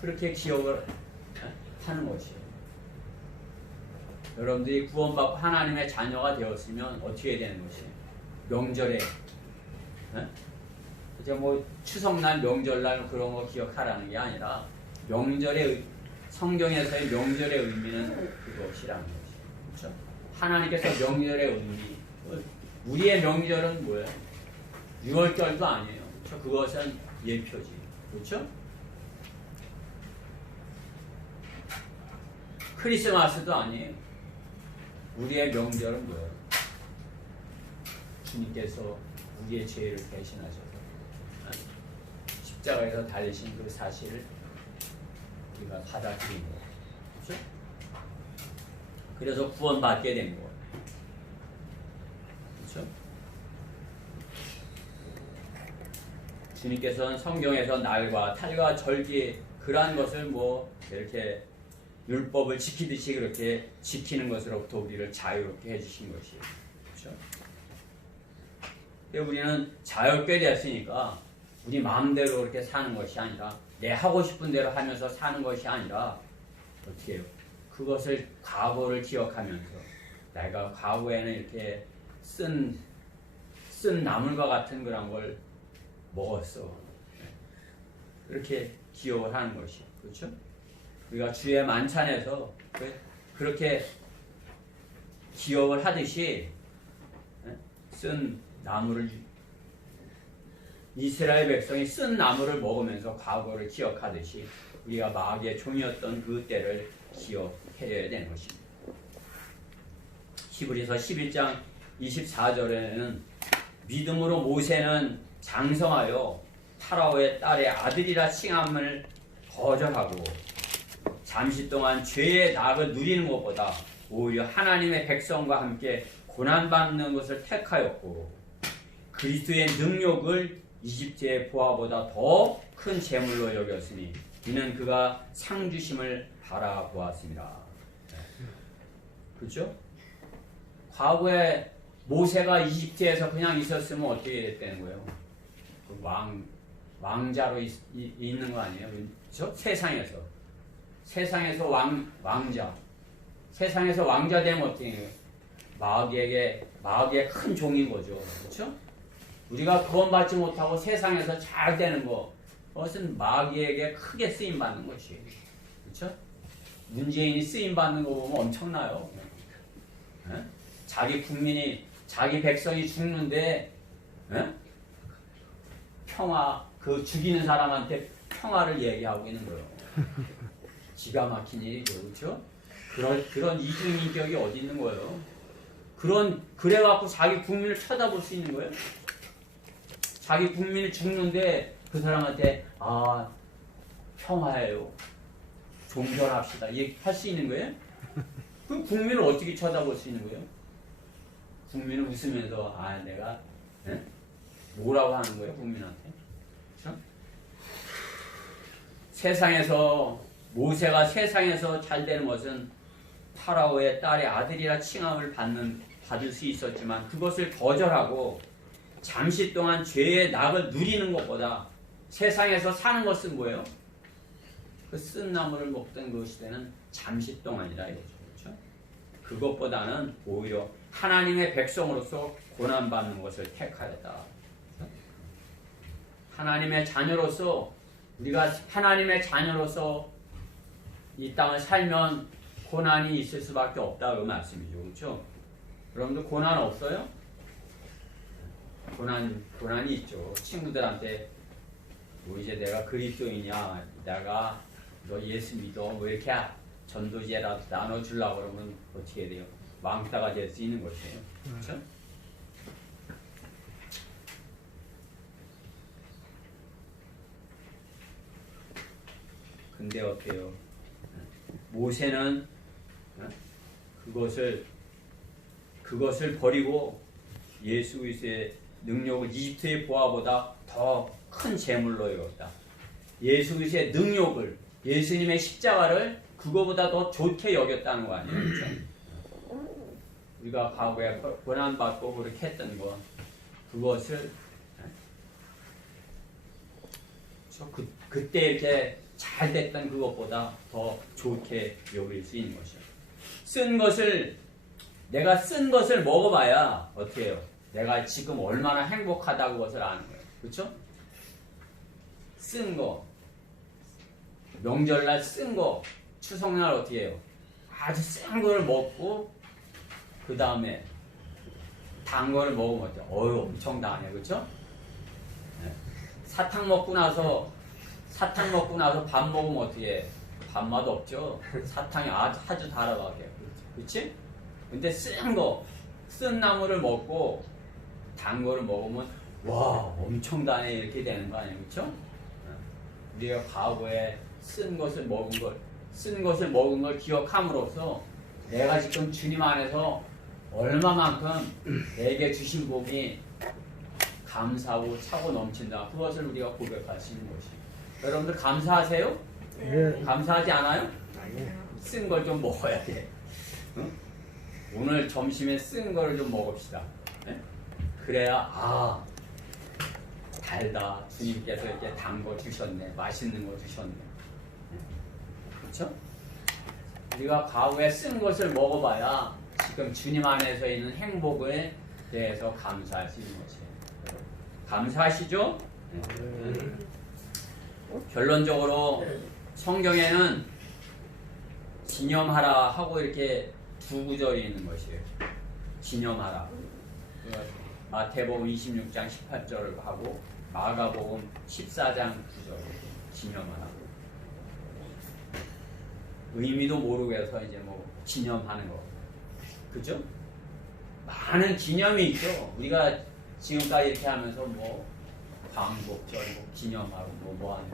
그렇게 기억을 하는 것이에요. 여러분들이 구원받고 하나님의 자녀가 되었으면 어떻게 되는 것이에요? 명절에 이제 뭐 추석날 명절날 그런 거 기억하라는 게 아니라 성경에서의 명절의 의미는 그것이라는 것이에요. 그렇죠? 하나님께서 명절의 의미, 우리의 명절은 뭐예요? 6월절도 아니에요. 그렇죠? 그것은 예표지. 그렇죠? 크리스마스도 아니에요. 우리의 명절은 뭐예요? 주님께서 우리의 죄를 대신하셔서 십자가에서 달리신 그 사실을 우리가 받아들인 거예요. 그렇죠? 그래서 구원받게 된 거예요. 그렇죠? 주님께서는 성경에서 날과 탈과 절기 그러한 것을 뭐 이렇게 율법을 지키듯이 그렇게 지키는 것으로부터 우리를 자유롭게 해주신 것이에요. 그렇죠? 우리는 자유롭게 되었으니까 우리 마음대로 그렇게 사는 것이 아니라 내 하고 싶은 대로 하면서 사는 것이 아니라 어떻게 해요? 그것을 과거를 기억하면서 내가 과거에는 이렇게 쓴 나물과 같은 그런 걸 먹었어. 그렇게 기억을 하는 것이에요. 그렇죠? 우리가 주의 만찬에서 그렇게 기억을 하듯이 쓴 나무를 이스라엘 백성이 쓴 나무를 먹으면서 과거를 기억하듯이 우리가 마귀의 종이었던 그 때를 기억해야 되는 것입니다. 히브리서 11장 24절에는 믿음으로 모세는 장성하여 파라오의 딸의 아들이라 칭함을 거절하고 잠시 동안 죄의 낙을 누리는 것보다 오히려 하나님의 백성과 함께 고난받는 것을 택하였고 그리스도의 능력을 이집트의 보화보다 더 큰 재물로 여겼으니 이는 그가 상 주심을 바라보았습니다. 그렇죠? 과거에 모세가 이집트에서 그냥 있었으면 어떻게 됐다는 거예요? 왕자로 있는 거 아니에요? 그렇죠? 세상에서 왕자. 세상에서 왕자 되면 어떻게 해요? 마귀의 큰 종인 거죠. 그렇죠? 우리가 구원받지 못하고 세상에서 잘 되는 거, 그것은 마귀에게 크게 쓰임받는 것이에요. 그렇죠? 문재인이 쓰임받는 거 보면 엄청나요. 자기 국민이, 자기 백성이 죽는데 평화, 그 죽이는 사람한테 평화를 얘기하고 있는 거예요. 기가 막힌 일이죠. 그렇죠? 그런 이중인격이 어디 있는 거예요? 그래갖고 자기 국민을 쳐다볼 수 있는 거예요? 자기 국민이 죽는데 그 사람한테 평화예요. 종전합시다. 얘기할 수 있는 거예요? 그 국민을 어떻게 쳐다볼 수 있는 거예요? 국민은 웃으면서 내가 뭐라고 하는 거예요? 국민한테. 그렇죠? 모세가 세상에서 잘 되는 것은 파라오의 딸의 아들이라 칭함을 받을 수 있었지만 그것을 거절하고 잠시 동안 죄의 낙을 누리는 것보다 세상에서 사는 것은 뭐예요? 그 쓴 나무를 먹던 그 시대는 잠시 동안이라 이거죠. 그렇죠? 그것보다는 오히려 하나님의 백성으로서 고난받는 것을 택하였다. 그렇죠? 하나님의 자녀로서 우리가 하나님의 자녀로서 이 땅을 살면 고난이 있을 수밖에 없다고 말씀이죠. 그렇죠? 여러분들 고난 없어요? 고난이 있죠. 친구들한테 이제 내가 그리스도이냐, 내가 너 예수 믿어, 뭐 이렇게 전도제라도 나눠주려고 그러면 어떻게 돼요? 왕따가 될 수 있는 것이에요. 그렇죠? 근데 어때요? 모세는 그것을 버리고 예수 그리스도의 능력을 이집트의 보화보다 더 큰 재물로 여겼다. 예수 그리스도의 능력을, 예수님의 십자가를 그거보다 더 좋게 여겼다는 거 아니에요? 그렇죠? 우리가 과거에 고난받고 그렇게 했던 거, 그것을 그때 이렇게 잘 됐던 그것보다 더 좋게 여길 수 있는 것이에요. 내가 쓴 것을 먹어봐야 어떻게 해요? 내가 지금 얼마나 행복하다고 그것을 아는 거예요. 그렇죠? 쓴 거, 명절날 쓴 거, 추석날 어떻게 해요? 아주 센 거를 먹고 그 다음에 단 거를 먹으면 어때요? 엄청 다네. 그렇죠? 네. 사탕 먹고 나서 밥 먹으면 어떻게 해? 밥맛 없죠? 사탕이 아주 달아가게. 그렇지? 근데 쓴 나무를 먹고 단 거를 먹으면 와, 엄청 다네. 이렇게 되는 거 아니에요? 그렇죠? 우리가 과거에 쓴 것을 먹은 걸 기억함으로써 내가 지금 주님 안에서 얼마만큼 내게 주신 복이 감사하고 차고 넘친다. 그것을 우리가 고백할 수 있는 것이에요. 여러분들 감사하세요? 네. 감사하지 않아요? 아니요. 쓴 걸 좀 먹어야 돼. 응? 오늘 점심에 쓴 걸 좀 먹읍시다. 네? 그래야 달다. 주님께서 이렇게 단 거 주셨네. 맛있는 거 주셨네. 그렇죠? 우리가 과거에 쓴 것을 먹어봐야 지금 주님 안에서 있는 행복에 대해서 감사할 수 있는 것이에요. 감사하시죠? 네. 결론적으로 성경에는 기념하라 하고 이렇게 두 구절이 있는 것이에요. 기념하라. 마태복음 26장 18절을 하고 마가복음 14장 9절 기념하라. 의미도 모르고 해서 이제 기념하는 거. 그죠? 많은 기념이 있죠. 우리가 지금까지 이렇게 하면서 광복절 기념하고 하는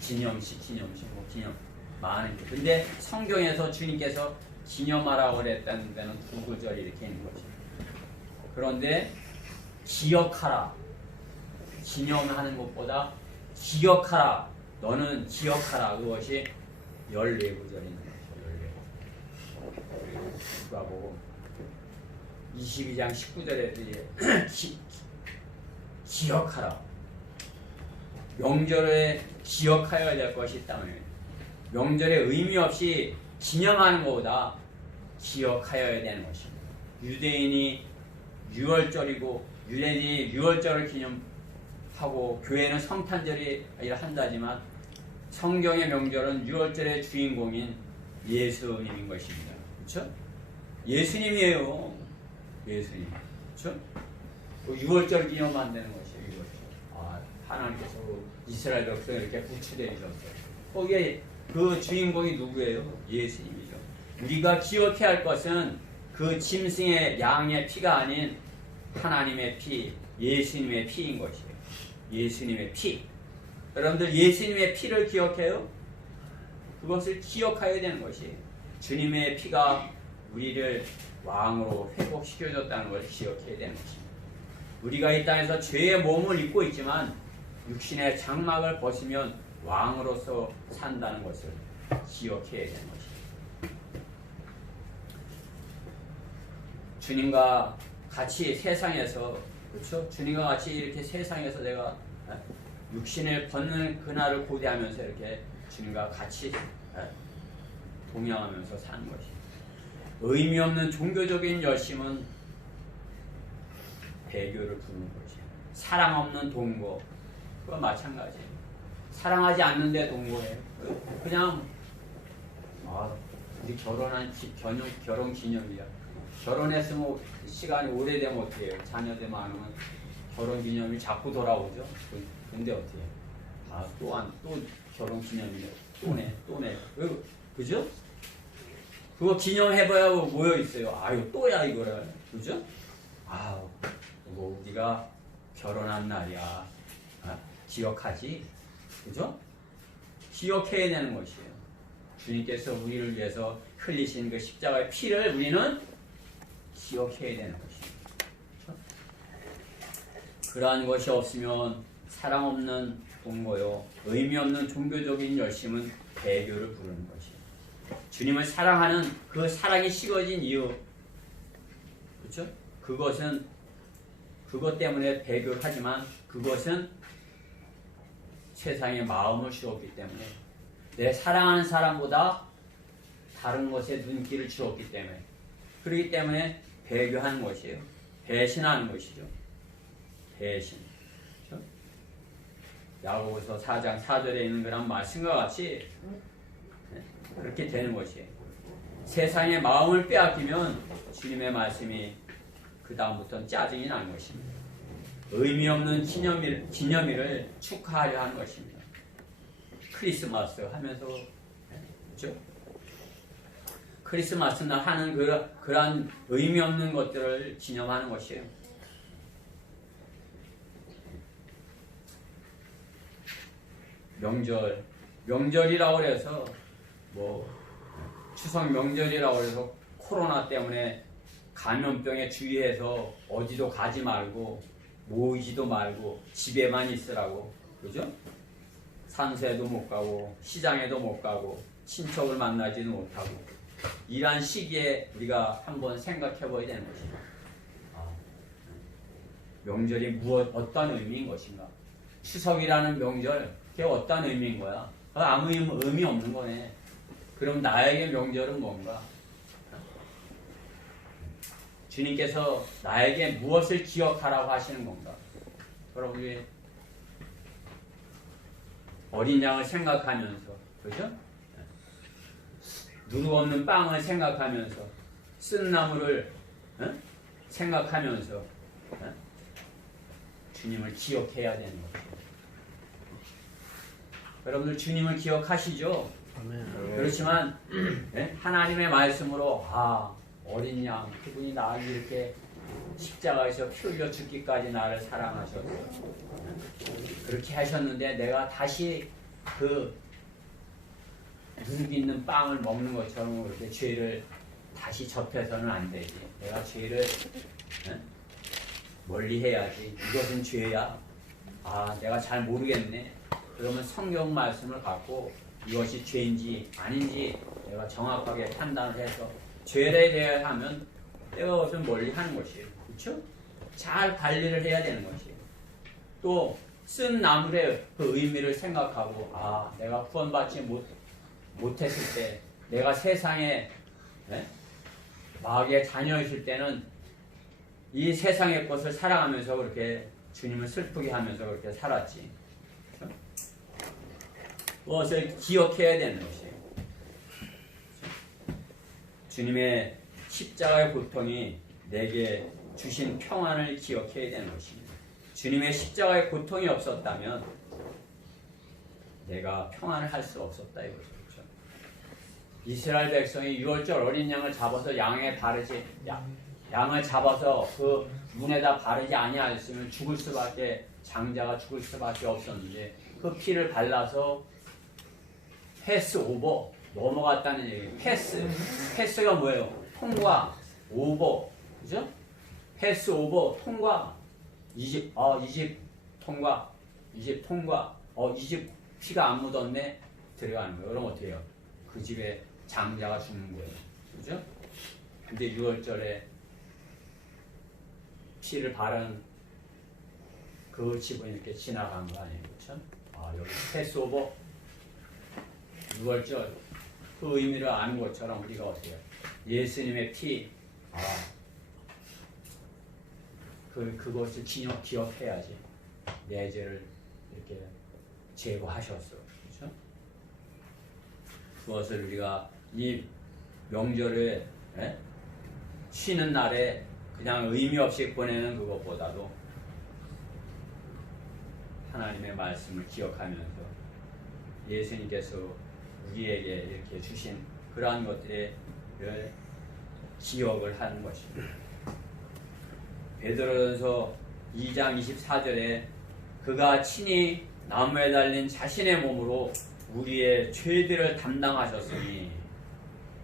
기념식 기념 많은 게. 근데 성경에서 주님께서 기념하라고 그랬다는 데는 두 구절이 이렇게 있는 거죠. 그런데 기억하라. 기념하는 것보다 기억하라. 너는 기억하라. 그것이 14구절이 있는 거죠. 14구절. 누가복음 22장 19절에 기억하라. 명절에 기억하여야 될 것이 있다면 명절에 의미 없이 기념하는 것보다 기억하여야 되는 것입니다. 유대인이 6월절을 기념하고 교회는 성탄절이 한다지만 성경의 명절은 6월절의 주인공인 예수님인 것입니다. 그렇죠? 예수님이에요. 예수님. 그렇죠? 6월절 기념 만드는 것이에요. 6월절. 하나님께서 이스라엘 백성을 이렇게 구출해 주셨어요. 거기에 그 주인공이 누구예요? 예수님이죠. 우리가 기억해야 할 것은 그 짐승의 양의 피가 아닌 하나님의 피, 예수님의 피인 것이에요. 예수님의 피. 여러분들 예수님의 피를 기억해요? 그것을 기억해야 되는 것이에요. 주님의 피가 우리를 왕으로 회복시켜줬다는 걸 기억해야 되는 것입니다. 우리가 이 땅에서 죄의 몸을 입고 있지만 육신의 장막을 벗으면 왕으로서 산다는 것을 기억해야 되는 것입니다. 주님과 같이 세상에서, 그렇죠? 주님과 같이 이렇게 세상에서 내가 육신을 벗는 그날을 고대하면서 이렇게 주님과 같이 동행하면서 사는 것입니다. 의미 없는 종교적인 열심은 배교를 부르는 것이에요. 사랑 없는 동거, 그거 마찬가지예요. 사랑하지 않는데 동거예요. 그냥 우리 결혼한 결혼 기념이야. 결혼했으면 시간이 오래되면 어떻게 해요? 자녀들 많으면 결혼 기념일 자꾸 돌아오죠. 근데 어떻게 해요? 또 결혼 기념일이네. 또 내. 그죠? 그거 기념해봐야 모여 있어요. 아유 또야 이거를. 그죠? 뭐 우리가 결혼한 날이야. 기억하지? 그죠? 기억해야 되는 것이에요. 주님께서 우리를 위해서 흘리신 그 십자가의 피를 우리는 기억해야 되는 것입니다. 그렇죠? 그러한 것이 없으면 사랑 없는 동거요, 의미 없는 종교적인 열심은 배교를 부르는 것이에요. 주님을 사랑하는 그 사랑이 식어진 이유, 그렇죠? 그것 때문에 배교를 하지만 그것은 세상의 마음을 주었기 때문에, 내 사랑하는 사람보다 다른 것에 눈길을 주었기 때문에, 그렇기 때문에 배교하는 것이에요. 배신하는 것이죠. 배신. 그렇죠? 야고보서 4장 4절에 있는 그런 말씀과 같이 그렇게 되는 것이에요. 세상의 마음을 빼앗기면 주님의 말씀이 그 다음부터는 짜증이 나는 것입니다. 의미 없는 기념일을 축하하려 하는 것입니다. 크리스마스 하면서, 그렇죠? 크리스마스 날 하는 그러한 의미 없는 것들을 기념하는 것이에요. 명절이라고 해서 추석 명절이라고 해서 코로나 때문에 감염병에 주의해서 어디도 가지 말고 모이지도 말고 집에만 있으라고, 그죠? 산세도 못 가고 시장에도 못 가고 친척을 만나지도 못하고, 이러한 시기에 우리가 한번 생각해 봐야 되는 것입니다. 명절이 어떤 의미인 것인가? 추석이라는 명절, 그게 어떤 의미인 거야? 아무 의미 없는 거네. 그럼 나에게 명절은 뭔가? 주님께서 나에게 무엇을 기억하라고 하시는 건가? 여러분, 우리 어린 양을 생각하면서, 그죠? 누룩 없는 빵을 생각하면서, 쓴 나무를 생각하면서 주님을 기억해야 되는 것이에요. 여러분들 주님을 기억하시죠? 그렇지만 하나님의 말씀으로 어린 양, 그분이 나를 이렇게 십자가에서 피 흘려 죽기까지 나를 사랑하셨어. 그렇게 하셨는데 내가 다시 그 누룩 있는 빵을 먹는 것처럼 그렇게 죄를 다시 접해서는 안 되지. 내가 죄를 멀리 해야지. 이것은 죄야. 내가 잘 모르겠네. 그러면 성경 말씀을 갖고 이것이 죄인지 아닌지 내가 정확하게 판단을 해서 죄에 대해 하면 내가 그것을 멀리 하는 것이에요. 그렇죠? 잘 관리를 해야 되는 것이에요. 또 쓴 나물의 그 의미를 생각하고 내가 구원받지 못했을 때, 내가 세상에 마귀의 자녀였을 때는 이 세상의 것을 사랑하면서 그렇게 주님을 슬프게 하면서 그렇게 살았지. 그렇죠? 그것을 기억해야 되는 것이에요. 주님의 십자가의 고통이 내게 주신 평안을 기억해야 되는 것입니다. 주님의 십자가의 고통이 없었다면 내가 평안을 할 수 없었다 이거죠. 그렇죠? 이스라엘 백성이 유월절 어린 양을 잡아서 양을 잡아서 그 문에다 바르지 아니하였으면 장자가 죽을 수밖에 없었는데 그 피를 발라서 패스 오버 넘어갔다는 얘기예요. 패스가 뭐예요? 통과, 오버, 그죠? 패스 오버, 통과, 이집 통과, 이집 피가 안 묻었네 들어가는 거예요. 그럼 어떻게 해요? 그 집에 장자가 죽는 거예요. 그죠? 근데 6월절에 피를 바른 그 집은 이렇게 지나간 거 아니에요. 그렇죠? 여기 패스오버 6월절 그 의미를 아는 것처럼 우리가 어때요? 예수님의 피 그것을 기억해야지. 내 죄를 이렇게 제거하셨어. 그렇죠? 그것을 우리가 이 명절에 쉬는 날에 그냥 의미 없이 보내는 그것보다도 하나님의 말씀을 기억하면서 예수님께서 우리에게 이렇게 주신 그러한 것들을 기억을 하는 것입니다. 베드로전서 2장 24절에 그가 친히 나무에 달린 자신의 몸으로 우리의 죄들을 담당하셨으니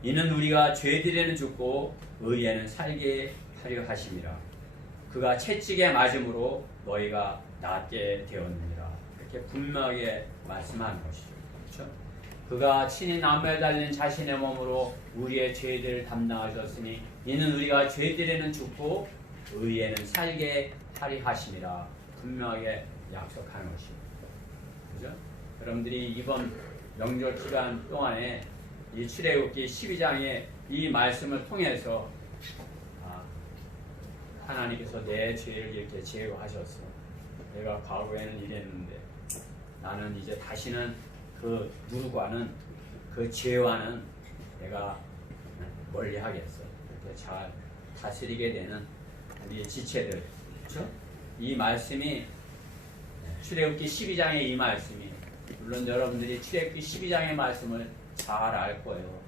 이는 우리가 죄들에는 죽고 의에는 살게 하려 하심이라. 그가 채찍에 맞음으로 너희가 낫게 되었느니라. 이렇게 분명하게 말씀하는 것이죠. 그렇죠? 그가 친히 나무에 달린 자신의 몸으로 우리의 죄들을 담당하셨으니 이는 우리가 죄들에는 죽고 의에는 살게 하리 하심이라. 분명하게 약속하는 것입니다. 그죠? 여러분들이 이번 명절 기간 동안에 이 출애굽기 12장의 이 말씀을 통해서 하나님께서 내 죄를 이렇게 제거하셨어. 내가 과거에는 이랬는데 나는 이제 다시는 그 누구와는 그 죄와는 내가 멀리 하겠어. 이렇게 잘 다스리게 되는 우리의 지체들. 그렇죠? 이 말씀이 출애굽기 12장의 이 말씀이 물론 여러분들이 출애굽기 12장의 말씀을 잘 알 거예요.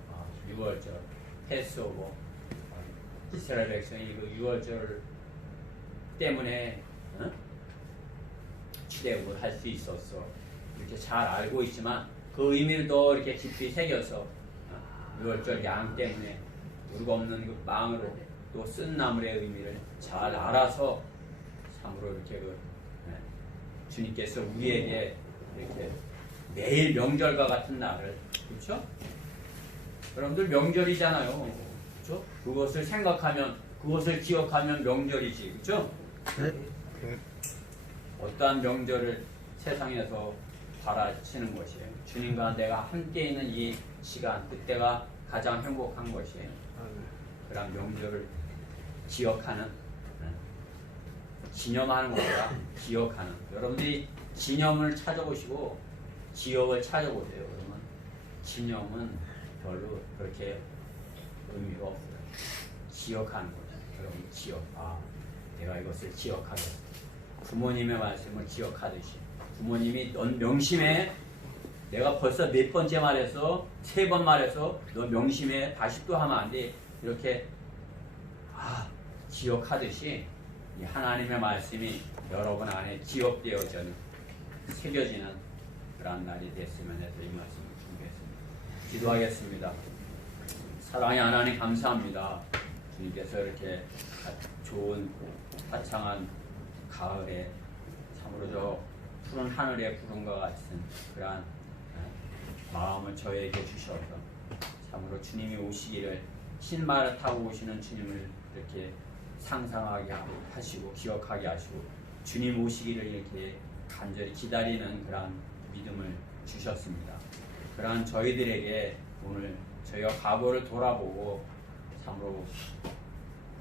6월절 패스오버 이스라엘 백성이 그 6월절 때문에 출애굽을 할 수 있었어. 이렇게 잘 알고 있지만 그 의미를 더 이렇게 깊이 새겨서 6월절 양 때문에 누르가 없는 그 망으로 또 쓴 나물의 의미를 잘 알아서 참으로 이렇게 주님께서 우리에게 이렇게 매일 명절과 같은 날을 그렇죠? 여러분들 명절이잖아요. 그렇죠? 그것을 생각하면 그것을 기억하면 명절이지. 그렇죠? 어떠한 명절을 세상에서 바라시는 것이에요. 주님과 내가 함께 있는 이 시간 그때가 가장 행복한 것이에요. 그런 명절을 기억하는 기념하는 것보다 기억하는 여러분들이 기념을 찾아보시고 기억을 찾아보세요. 그러면 기념은 별로 그렇게 의미가 없어요. 기억하는 거죠. 여러분 기억. 내가 이것을 기억하겠다. 부모님의 말씀을 기억하듯이 부모님이 넌 명심해. 내가 벌써 몇 번째 말해서 3번 말해서 너 명심해. 다시 또 하면 안 돼. 이렇게 기억하듯이 이 하나님의 말씀이 여러분 안에 기억되어져 새겨지는 그런 날이 됐으면 해서 이 말씀을 준비했습니다. 기도하겠습니다. 사랑의 하나님 감사합니다. 주님께서 이렇게 좋은 화창한 가을에 참으로 저 푸른 하늘의 구름과 같은 그러한 마음을 저에게 주셔서 참으로 주님이 오시기를 신말을 타고 오시는 주님을 이렇게 상상하게 하시고 기억하게 하시고 주님 오시기를 이렇게 간절히 기다리는 그러한 믿음을 주셨습니다. 그러한 저희들에게 오늘 저희가 과거를 돌아보고 참으로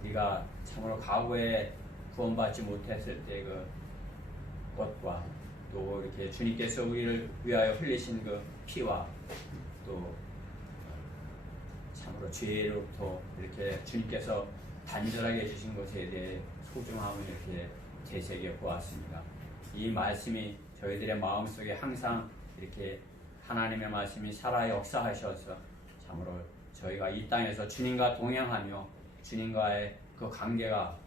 우리가 참으로 과거에 구원받지 못했을 때 그 것과 또 이렇게 주님께서 우리를 위하여 흘리신 그 피와 또 참으로 죄로부터 이렇게 주님께서 단절하게 해주신 것에 대해 소중함을 이렇게 되새겨 보았습니다. 이 말씀이 저희들의 마음속에 항상 이렇게 하나님의 말씀이 살아 역사하셔서 참으로 저희가 이 땅에서 주님과 동행하며 주님과의 그 관계가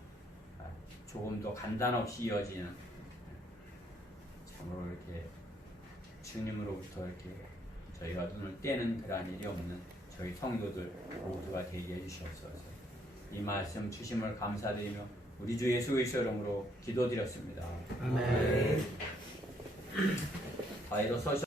조금 더 간단 없이 이어지는 참으로 이렇게 주님으로부터 이렇게 저희가 눈을 떼는 그러한 일이 없는 저희 성도들 모두가 되게 해주시옵소서. 이 말씀 주심을 감사드리며 우리 주 예수 그리스도 이름으로 기도드렸습니다. 아멘. 일어서셔